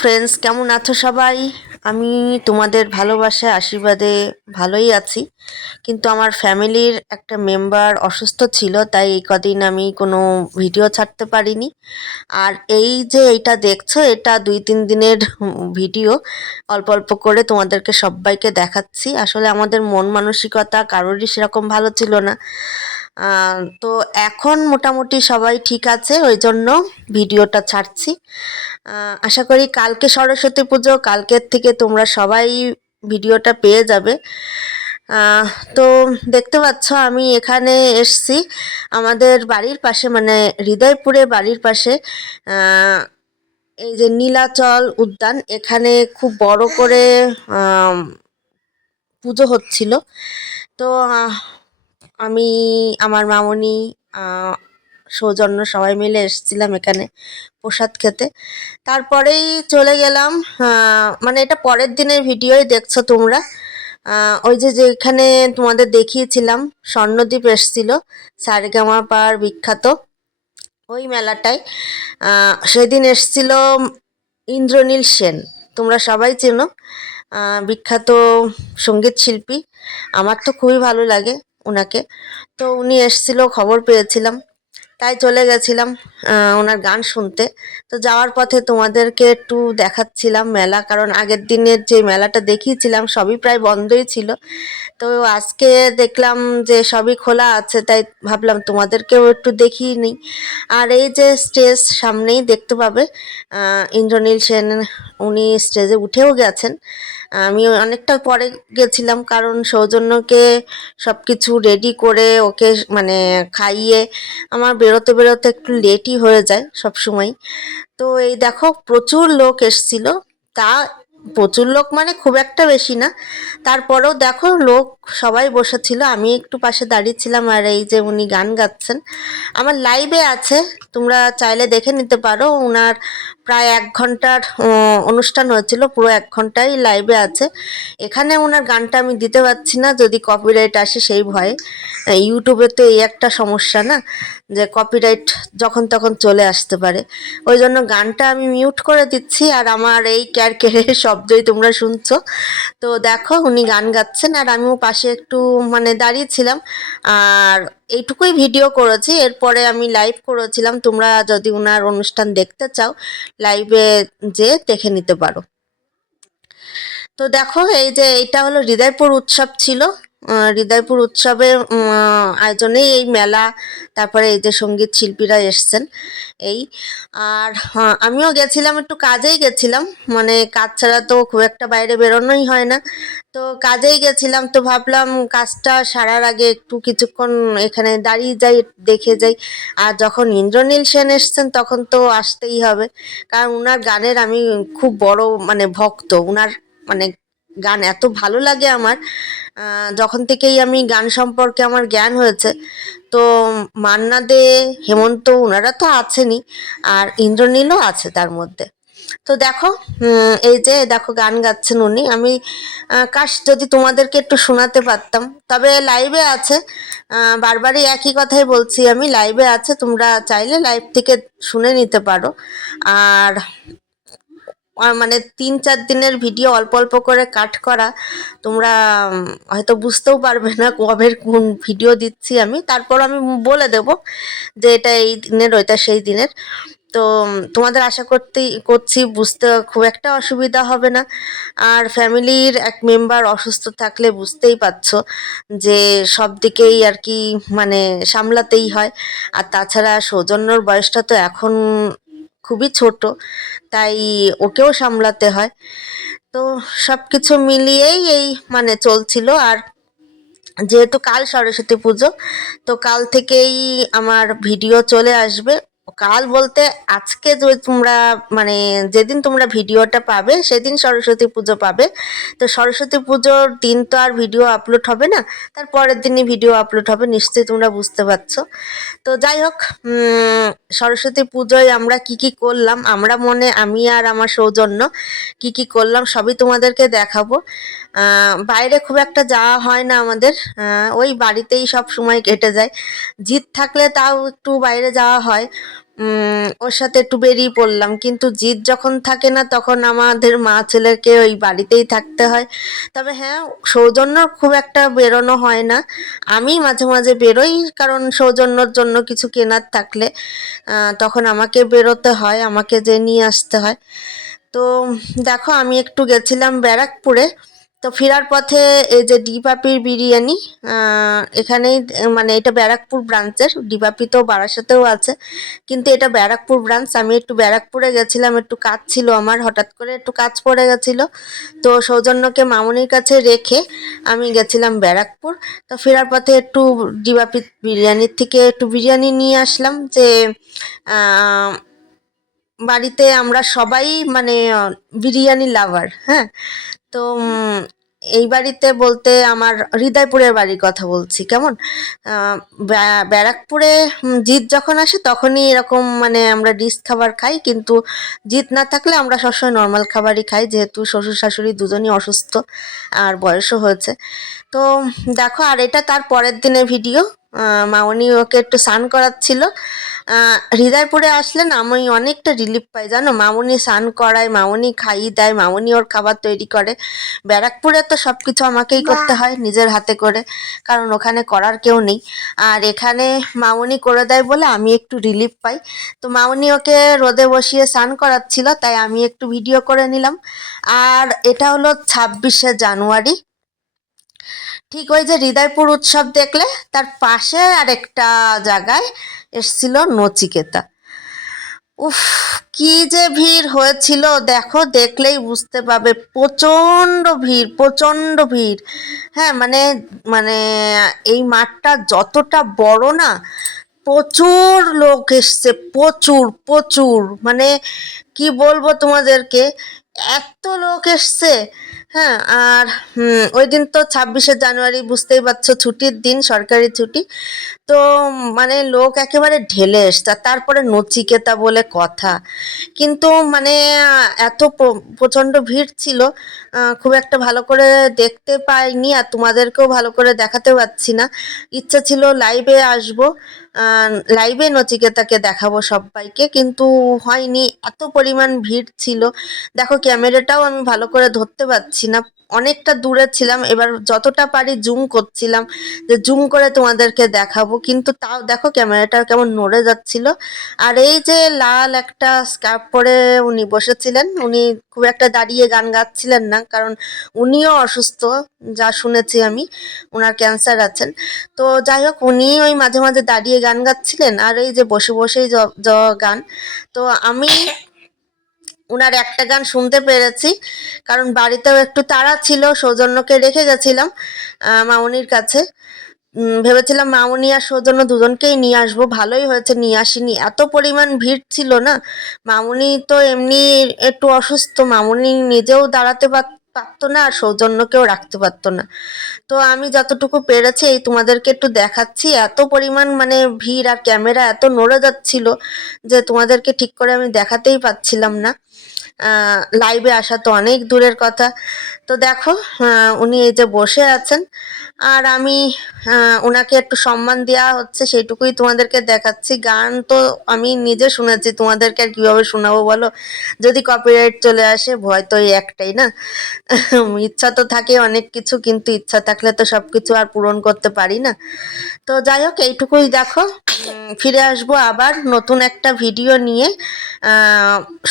Friends কেমন আছো সবাই? আমি তোমাদের ভালোবাসায় আশীর্বাদে ভালোই আছি। কিন্তু আমার ফ্যামিলির একটা মেম্বার অসুস্থ ছিল, তাই এই কদিন আমি কোনো ভিডিও ছাড়তে পারিনি। আর এই যে এইটা দেখছ, এটা দুই তিন দিনের ভিডিও অল্প অল্প করে তোমাদেরকে সবাইকে দেখাচ্ছি। আসলে আমাদের মন মানসিকতা কারোরই সেরকম ভালো ছিল না। তো এখন মোটামুটি সবাই ঠিক আছে, ওই জন্য ভিডিওটা ছাড়ছি। আশা করি কালকে সরস্বতী পুজো, কালকের থেকে তোমরা সবাই ভিডিওটা পেয়ে যাবে। তো দেখতে পাচ্ছ আমি এখানে এসছি, আমাদের বাড়ির পাশে মানে হৃদয়পুরে বাড়ির পাশে। এই যে নীলাচল উদ্যান, এখানে খুব বড় করে পুজো হচ্ছিল। তো আমি, আমার মামনি সৌজন্য সবাই মিলে এসেছিলাম এখানে প্রসাদ খেতে। তারপরেই চলে গেলাম মানে এটা পরের দিনের ভিডিওই দেখছ তোমরা। ওই যে যেখানে তোমাদের দেখিয়েছিলাম, স্বর্ণদ্বীপ এসছিল, সারেগামা পার বিখ্যাত ওই মেলাটায়। সেদিন এসছিল ইন্দ্রনীল সেন, তোমরা সবাই চেনো। বিখ্যাত সংগীত শিল্পী। আমার তো খুবই ভালো লাগে। ওনাকে তো উনি এসছিল খবর পেয়েছিলাম। তাই চলে গেছিলাম ওনার গান শুনতে। তো যাওয়ার পথে তোমাদেরকে একটু দেখাচ্ছিলাম মেলা, কারণ আগের দিনের যে মেলাটা দেখিয়েছিলাম সবই প্রায় বন্ধই ছিল। তো আজকে দেখলাম যে সবই খোলা আছে, তাই ভাবলাম তোমাদেরকেও একটু দেখিয়ে নিই। আর এই যে স্টেজ সামনেই দেখতে পাবে ইন্দ্রনীল সেন, উনি স্টেজে উঠেও গেছেন। আমি অনেকটা পরে গেছিলাম, কারণ সৌজন্যকে সব কিছু রেডি করে ওকে মানে খাইয়ে আমার বেরোতে বেরোতে একটু লেটই হয়ে যায় সব সময় তো এই দেখো প্রচুর লোক এসছিল। তা প্রচুর লোক মানে খুব একটা বেশি না। তারপরেও দেখো লোক সবাই বসেছিল। আমি একটু পাশে দাঁড়িয়েছিলাম আর এই যে উনি গান গাচ্ছেন। আমার লাইভে আছে, তোমরা চাইলে দেখে নিতে পারো। ওনার প্রায় এক ঘণ্টার অনুষ্ঠান হয়েছিল, পুরো এক ঘন্টাই লাইভে আছে। এখানে ওনার গানটা আমি দিতে পারছি না, যদি কপিরাইট আসে সেই ভয়ে। ইউটিউবে তো এই একটা সমস্যা না, যে কপিরাইট যখন তখন চলে আসতে পারে। ওই জন্য গানটা আমি মিউট করে দিচ্ছি, আর আমার এই ক্যারকেরে শব্দই তোমরা শুনছো। তো দেখো, উনি গান গাচ্ছেন, আর আমিও পাশে একটু মানে দাঁড়িয়েছিলাম আর এইটুকুই ভিডিও করেছি। এরপরে আমি লাইভ করেছিলাম। তোমরা যদি ওনার অনুষ্ঠান দেখতে চাও লাইভে যে দেখে নিতে পারো। তো দেখো, এই যে এটা হলো হৃদয়পুর উৎসব ছিল। হৃদয়পুর উৎসবের আয়োজনেই এই মেলা তারপরে এই যে সংগীত শিল্পীরা এসছেন এই আর হ্যাঁ, আমিও গেছিলাম একটু কাজেই গেছিলাম মানে কাজ ছাড়া তো খুব একটা বাইরে বেরোনোই হয় না তো কাজেই গেছিলাম তো ভাবলাম কাজটা সারার আগে একটু কিছুক্ষণ এখানে দাঁড়িয়ে যাই দেখে যাই আর যখন ইন্দ্রনীল সেন এসছেন তখন তো আসতেই হবে কারণ উনার গানের আমি খুব বড় মানে ভক্ত উনার মানে গান এত ভালো লাগে আমার। যখন থেকেই আমি গান সম্পর্কে আমার জ্ঞান হয়েছে, তো মান্না দে, হেমন্ত ওনারা তো আছেনই, আর ইন্দ্রনীলও আছে তার মধ্যে। তো দেখো এই যে দেখো গান গাচ্ছেন উনি। আমি কাশ, যদি তোমাদেরকে একটু শোনাতে পারতাম। তবে লাইভে আছে বারবারই একই কথাই বলছি আমি। লাইভে আছে, তোমরা চাইলে লাইভ থেকে শুনে নিতে পারো। আর মানে তিন চার দিনের ভিডিও অল্প অল্প করে কাট করা, তোমরা হয়তো বুঝতেও পারবে না কবে কোন ভিডিও দিচ্ছি আমি। তারপর আমি বলে দেব যে এটা এই দিনের, ওইটা সেই দিনের। তো তোমাদের আশা করতেই, করছি, বুঝতে খুব একটা অসুবিধা হবে না। আর ফ্যামিলির এক মেম্বার অসুস্থ থাকলে বুঝতেই পারছ যে সব দিকেই আর কি মানে সামলাতেই হয়। আর তাছাড়া সৌজন্যর বয়সটা তো এখন খুবই ছোট, তাই ওকেও সামলাতে হয়। তো সব কিছু মিলিয়েই এই মানে চলছিল। আর যেহেতু কাল সরস্বতী পুজো, তো কাল থেকেই আমার ভিডিও চলে আসবে। কাল বলতে আজকে যে তোমরা মানে যেদিন তোমরা ভিডিওটা পাবে, সেদিন সরস্বতী পুজো পাবে। তো সরস্বতী পুজোর দিন তো আর ভিডিও আপলোড হবে না, তার পরের দিনই ভিডিও আপলোড হবে, নিশ্চয়ই তোমরা বুঝতে পারছ। তো যাই হোক সরস্বতী পুজোয় আমরা কি কি করলাম? আমরা মনে, আমি আর আমার সৌজন্য কি কি করলাম, সবই তোমাদেরকে দেখাবো। বাইরে খুব একটা যাওয়া হয় না আমাদের। ওই বাড়িতেই সব সময় কেটে যায়। জিত থাকলে তাও একটু বাইরে যাওয়া হয়। ওর সাথে একটু বেরিয়ে পড়লাম। কিন্তু জিৎ যখন থাকে না, তখন আমাদের মা ছেলেকে ওই বাড়িতেই থাকতে হয়। তবে হ্যাঁ সৌজন্য খুব একটা বেরোনো হয় না। আমি মাঝে মাঝে বেরোই, কারণ সৌজন্যর জন্য কিছু কেনার থাকলে তখন আমাকে বেরোতে হয়, আমাকে যে নিয়ে আসতে হয়। তো দেখো, আমি একটু গেছিলাম ব্যারাকপুরে। তো ফেরার পথে এই যে ডিপাপির বিরিয়ানি এখানেই মানে এটা ব্যারাকপুর ব্রাঞ্চের ডিপাপি তো বারাসাতেও আছে, কিন্তু এটা ব্যারাকপুর ব্রাঞ্চ। আমি একটু ব্যারাকপুরে গেছিলাম, একটু কাজ ছিল আমার, হঠাৎ করে একটু কাজ পড়ে গেছিল। তো সৌজন্যকে মামুনির কাছে রেখে আমি গেছিলাম ব্যারাকপুর। তো ফেরার পথে একটু ডিবাপি বিরিয়ানির থেকে একটু বিরিয়ানি নিয়ে আসলাম যে বাড়িতে আমরা সবাই মানে বিরিয়ানি লাভার হ্যাঁ। তো এই বাড়িতে বলতে আমার হৃদয়পুরের বাড়ির কথা বলছি, কেমন? ব্যারাকপুরে জিৎ যখন আসে তখনই এরকম মানে আমরা ডিশ খাবার খাই, কিন্তু জিৎ না থাকলে আমরা সবসময় নর্মাল খাবারই খাই, যেহেতু শ্বশুর শাশুড়ি দুজনই অসুস্থ আর বয়সও হয়েছে। তো দেখো, আর এটা তার পরের দিনের ভিডিও মামনি ওকে একটু স্নান করাচ্ছিল হৃদয়পুরে আসলে না আমি অনেকটা রিলিফ পাই জানো? মামুনি স্নান করায় মামনি খাইয়ে দেয় মামনি ওর খাবার তৈরি করে। ব্যারাকপুরে তো সব কিছু আমাকেই করতে হয় নিজের হাতে করে কারণ ওখানে করার কেউ নেই। আর এখানে মামনি করে দেয় বলে আমি একটু রিলিফ পাই। তো মামনি ওকে রোদে বসিয়ে স্নান করাচ্ছিল তাই আমি একটু ভিডিও করে নিলাম। আর এটা হলো ছাব্বিশে জানুয়ারি ঠিক ওই যে হৃদয়পুর উৎসব দেখলে তার পাশে আরেকটা জায়গায় এসছিল নচিকেতা। উফ, কি যে ভিড় হয়েছিল, দেখো, দেখলেই বুঝতে পারবে। প্রচণ্ড ভিড় প্রচণ্ড ভিড়। হ্যাঁ মানে মানে এই মাঠটা যতটা বড় না, প্রচুর লোক এসছে, প্রচুর প্রচুর। মানে কি বলব তোমাদেরকে, এত লোক এসছে হ্যাঁ আর ওই দিন তো ছাব্বিশে জানুয়ারি, বুঝতেই পারছ, ছুটির দিন, সরকারি ছুটি। তো মানে লোক একেবারে ঢেলে এসছে তারপরে নচিকেতা বলে কথা। কিন্তু মানে এত প্রচণ্ড ভিড় ছিল খুব একটা ভালো করে দেখতে পাইনি, আর তোমাদেরকেও ভালো করে দেখাতে পারছি না। ইচ্ছা ছিল লাইভে আসব লাইভে নচিকেতাকে দেখাবো সবাইকে, কিন্তু হয়নি, এত পরিমাণ ভিড় ছিল। দেখো, ক্যামেরাটাও আমি ভালো করে ধরতে পারছি না। অনেকটা দূরে ছিলাম, এবার যতটা পারি জুম করছিলাম যে জুম করে তোমাদেরকে দেখাবো। কিন্তু তাও দেখো ক্যামেরাটা কেমন নড়ে যাচ্ছিল। আর এই যে লাল একটা স্কার্ফ পরে উনি বসেছিলেন, উনি খুব একটা দাঁড়িয়ে গান গাচ্ছিলেন না, কারণ উনিও অসুস্থ, যা শুনেছি আমি ওনার ক্যান্সার আছেন। তো যাই হোক, উনি ওই মাঝে মাঝে দাঁড়িয়ে গান গাচ্ছিলেন, আর এই যে বসে বসেই গান। তো আমি ওনার একটা গান শুনতে পেরেছি, কারণ বাড়িতেও একটু তাড়া ছিল, সৌজন্যকে রেখে গেছিলাম মামনির কাছে। ভেবেছিলাম মামনি আর সৌজন্য দুজনকেই নিয়ে আসব, ভালোই হয়েছে, নিয়ে আসিনি। এত পরিমাণ ভিড় ছিল না, মামুনি তো এমনি একটু অসুস্থ, মামনি নিজেও দাঁড়াতে পার- পারতো না, আর সৌজন্যকেও রাখতে পারতো না। তো আমি যতটুকু পেরেছি, এই তোমাদেরকে একটু দেখাচ্ছি। এত পরিমাণ মানে ভিড় আর ক্যামেরা এত নড়ে যাচ্ছিল যে তোমাদেরকে ঠিক করে আমি দেখাতেই পাচ্ছিলাম না। লাইভে আসা তো অনেক দূরের কথা। তো দেখো উনি এই যে বসে আছেন, আর আমি ওনাকে একটু সম্মান দেওয়া হচ্ছে, সেইটুকুই তোমাদেরকে দেখাচ্ছি। গান তো আমি নিজে শুনেছি, তোমাদেরকে আর কীভাবে শোনাবো বলো? যদি কপিরাইট চলে আসে, ভয় তো এই একটাই না? ইচ্ছা তো থাকে অনেক কিছু, কিন্তু ইচ্ছা থাকলে তো সব কিছু আর পূরণ করতে পারি না। তো যাই হোক, এইটুকুই দেখো। ফিরে আসব আবার নতুন একটা ভিডিও নিয়ে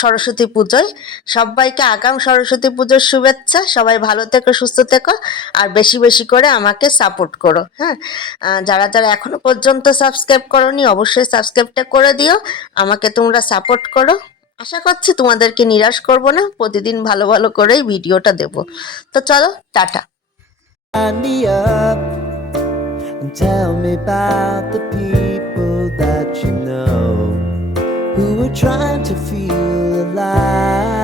সরস্বতী পুজোয়। সবাইকে আগাম সরস্বতী পুজোর শুভেচ্ছা। সবাই ভালো থেকো, সুস্থ থেকো, আর বেশি বেশি করে আমাকে সাপোর্ট করো হ্যাঁ? যারা যারা এখনও পর্যন্ত সাবস্ক্রাইব করোনি, অবশ্যই সাবস্ক্রাইবটা করে দিও। আমাকে তোমরা সাপোর্ট করো। আশা করছি তোমাদেরকে নিরাশ করব না, প্রতিদিন ভালো ভালো করেই ভিডিওটা দেব। তো চলো, টাটা। tell me about the people that you know trying to feel alive.